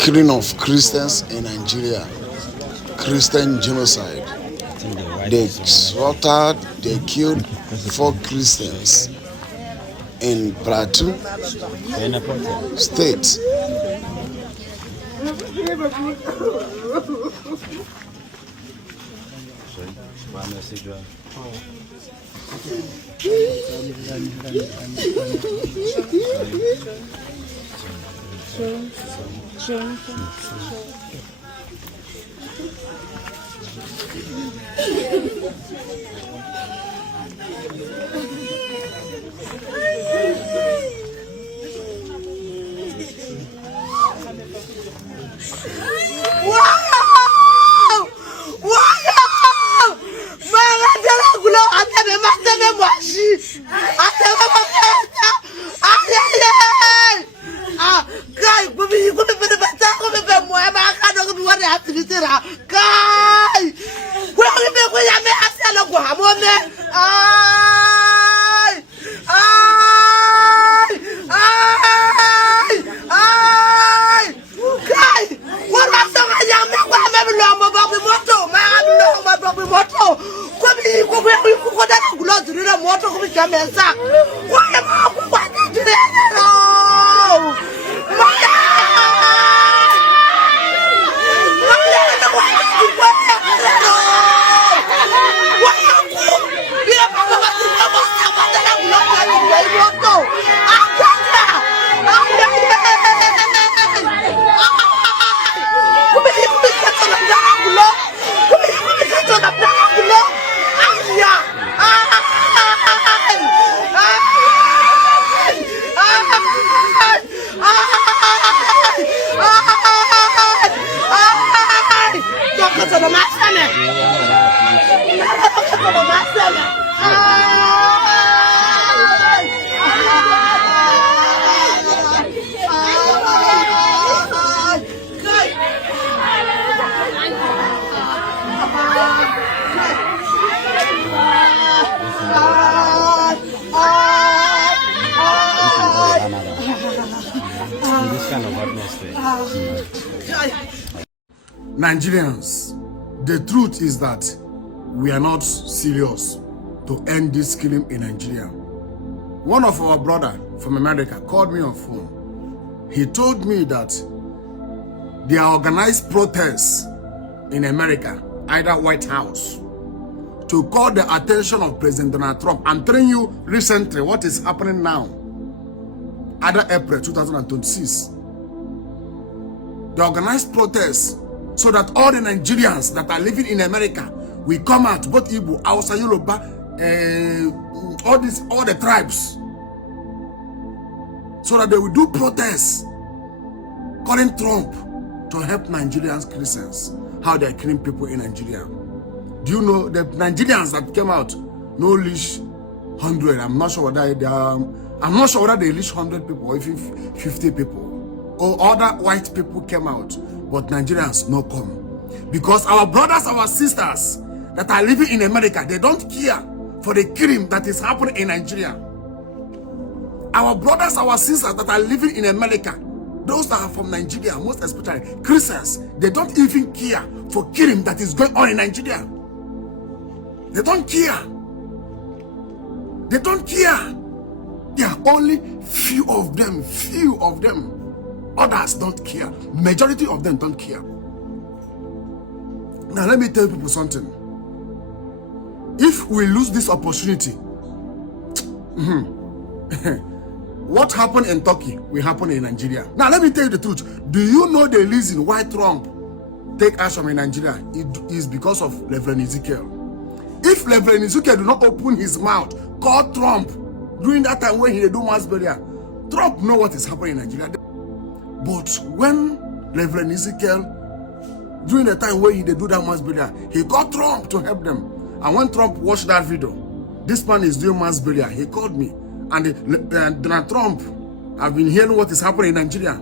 killing of Christians in Nigeria, Christian genocide. They slaughtered, they killed 4 Christians in Plateau State. Nigerians, the truth is that we are not serious to end this killing in Nigeria. One of our brother from America called me on phone. He told me that they are organized protests in America, either White House, to call the attention of President Donald Trump. I'm telling you recently what is happening now, either April 2026. The organized protests so that all the Nigerians that are living in America will come out, both Igbo, Hausa, Yoruba, all the tribes, so that they will do protests calling Trump to help Nigerians Christians, how they are killing people in Nigeria. Do you know the Nigerians that came out no reach 100? I'm not sure whether they reach 100 people or even 50 people. Or other white people came out, but Nigerians no come. Because our brothers, our sisters that are living in America, they don't care for the crime that is happening in Nigeria. Our brothers, our sisters that are living in America, those that are from Nigeria, most especially Christians, they don't even care for crime that is going on in Nigeria. They don't care. They don't care. There are only few of them. Others don't care. Majority of them don't care. Now let me tell people something. If we lose this opportunity, what happened in Turkey will happen in Nigeria. Now let me tell you the truth. Do you know the reason why Trump take action in Nigeria? It is because of Reverend Ezekiel. If Reverend Ezekiel do not open his mouth, call Trump during that time when he do mass burial, Trump know what is happening in Nigeria. But when Reverend Ezekiel, during the time when he do that mass burial, he called Trump to help them. And when Trump watched that video, this man is doing mass burial, he called me. And Donald Trump, I've been hearing what is happening in Nigeria.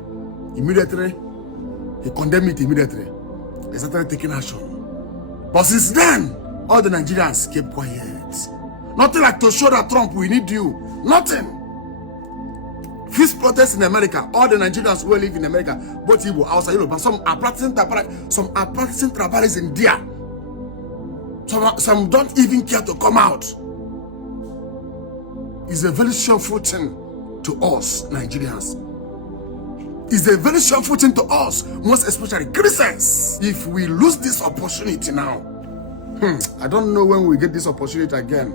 Immediately, he condemned it immediately. He started taking action. But since then, all the Nigerians kept quiet. Nothing like to show that Trump, we need you. Nothing. Peace protests in America. All the Nigerians who live in America, both Igbo, outside Europe, but some are practicing tribalism in there. Some don't even care to come out. It's a very shameful thing to us, Nigerians. It's a very shameful thing to us, most especially Christians. If we lose this opportunity now, I don't know when we get this opportunity again.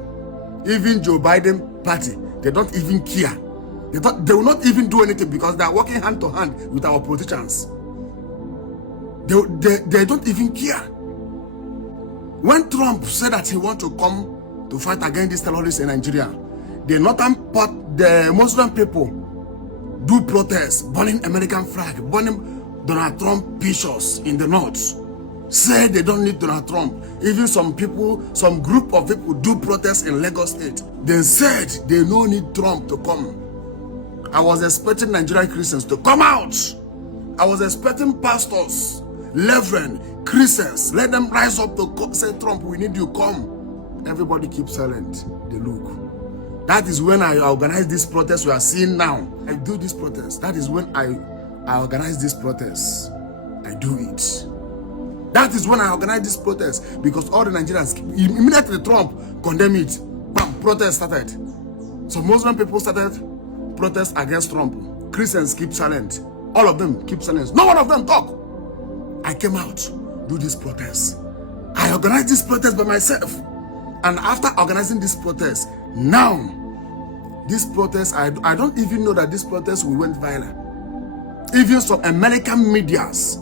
Even Joe Biden party, they don't even care. They will not even do anything because they are working hand to hand with our politicians. They don't even care. When Trump said that he wants to come to fight against these terrorists in Nigeria, the northern part, the Muslim people do protests, burning American flag, burning Donald Trump pictures in the north. Say they don't need Donald Trump. Even some people, some group of people do protests in Lagos State. They said they don't need Trump to come. I was expecting Nigerian Christians to come out. I was expecting pastors, reverend, Christians, let them rise up to say, Trump, we need you, come. Everybody keeps silent. They look. That is when I organize this protest we are seeing now. I do this protest. That is when I organize this protest. I do it. That is when I organize this protest because all the Nigerians, immediately Trump condemned it. Bam, protest started. So Muslim people started protest against Trump. Christians keep silent. All of them keep silent. No one of them talk. I came out, do this protest. I organized this protest by myself. And after organizing this protest, now, this protest, I don't even know that this protest will went viral. Even some American medias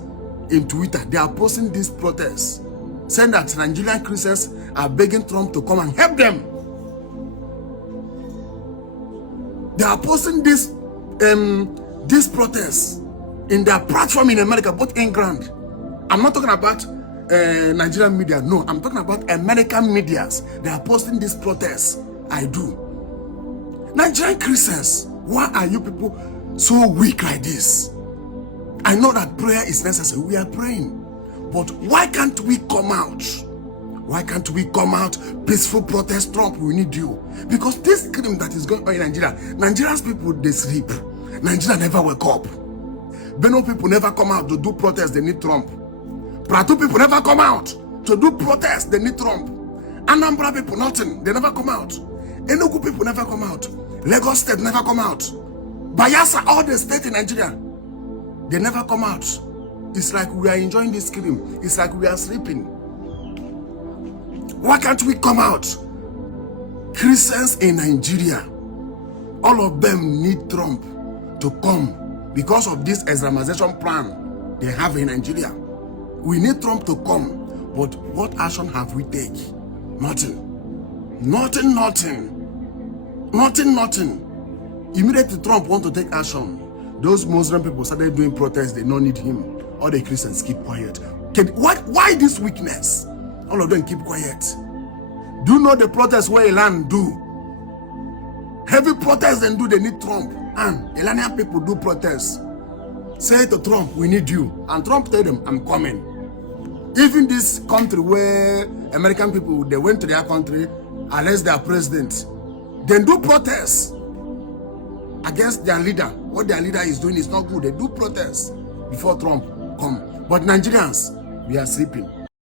in Twitter, they are posting this protest, saying that Nigerian Christians are begging Trump to come and help them. They are posting this protest in their platform in America, both England. I'm not talking about Nigerian media. No, I'm talking about American medias. They are posting this protest. I do. Nigerian Christians, why are you people so weak like this? I know that prayer is necessary. We are praying. But why can't we come out? Why can't we come out? Peaceful protest, Trump, we need you. Because this crime that is going on in Nigeria, Nigerians people, they sleep. Nigeria never wake up. Benue people never come out to do protest, they need Trump. Plateau people never come out to do protest, they need Trump. Anambra people, nothing, they never come out. Enugu people never come out. Lagos State never come out. Bayelsa, all the states in Nigeria, they never come out. It's like we are enjoying this crime. It's like we are sleeping. Why can't we come out? Christians in Nigeria, all of them need Trump to come because of this Islamization plan they have in Nigeria. We need Trump to come. But what action have we taken? Nothing. Nothing. Immediately Trump want to take action. Those Muslim people started doing protests. They don't need him. All the Christians keep quiet. Why this weakness? All of them keep quiet. Do you know the protests where Iran do? Heavy protests they do, they need Trump. And Iranian people do protests. Say to Trump, we need you. And Trump tell them, I'm coming. Even this country where American people, they went to their country, arrest their president, then do protests against their leader. What their leader is doing is not good. They do protests before Trump come. But Nigerians, we are sleeping.